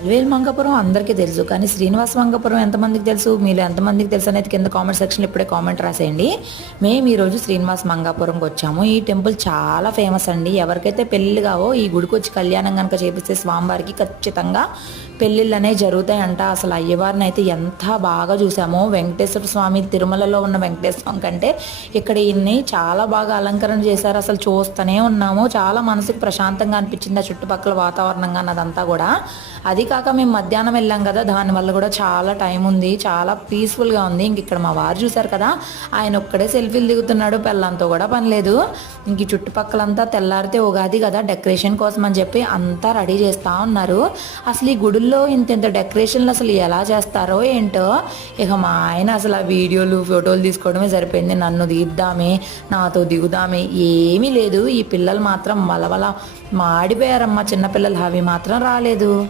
అలివేలు మంగాపురం అందరికీ తెలుసు. కానీ శ్రీనివాస మంగాపురం ఎంతమందికి తెలుసు? మీలో ఎంతమందికి తెలుసు అనేది కింద కామెంట్ సెక్షన్లో ఇప్పుడే కామెంట్ రాసేయండి. మేము ఈరోజు శ్రీనివాస మంగాపురంకి వచ్చాము. ఈ టెంపుల్ చాలా ఫేమస్ అండి. ఎవరికైతే పెళ్ళిళ్ళు కావో ఈ గుడికి వచ్చి కళ్యాణం కనుక చేపిస్తే స్వామివారికి ఖచ్చితంగా పెళ్ళిళ్ళు అనేవి జరుగుతాయంట. అసలు అయ్యవారిని అయితే ఎంత బాగా చూసామో. వెంకటేశ్వర స్వామి తిరుమలలో ఉన్న వెంకటేశ్వర స్వామి కంటే ఇక్కడ ఈయన్ని చాలా బాగా అలంకరణ చేశారు. అసలు చూస్తూనే ఉన్నాము. చాలా మనసుకు ప్రశాంతంగా అనిపించింది ఆ చుట్టుపక్కల వాతావరణంగా అదంతా కూడా. అది కాక మేము మధ్యాహ్నం వెళ్ళాం కదా, దానివల్ల కూడా చాలా టైం ఉంది, చాలా పీస్ఫుల్గా ఉంది. ఇంక ఇక్కడ మా వారు చూశారు కదా, ఆయన ఒక్కడే సెల్ఫీలు దిగుతున్నాడు, పెళ్ళంతో కూడా పని లేదు. ఇంక ఈ చుట్టుపక్కలంతా తెల్లారితే ఉగాది కదా, డెకరేషన్ కోసం అని చెప్పి అంతా రెడీ చేస్తూ ఉన్నారు. అసలు ఈ గుడుల్లో ఇంత డెకరేషన్లు అసలు ఎలా చేస్తారో ఏంటో. ఇక మా ఆయన అసలు ఆ వీడియోలు ఫోటోలు తీసుకోవడమే సరిపోయింది. నన్ను దిగుదామే, నాతో దిగుదామే ఏమీ లేదు. ఈ పిల్లలు మాత్రం వలవల మాడిపోయారమ్మా, చిన్నపిల్లలు అవి మాత్రం రాలేదు.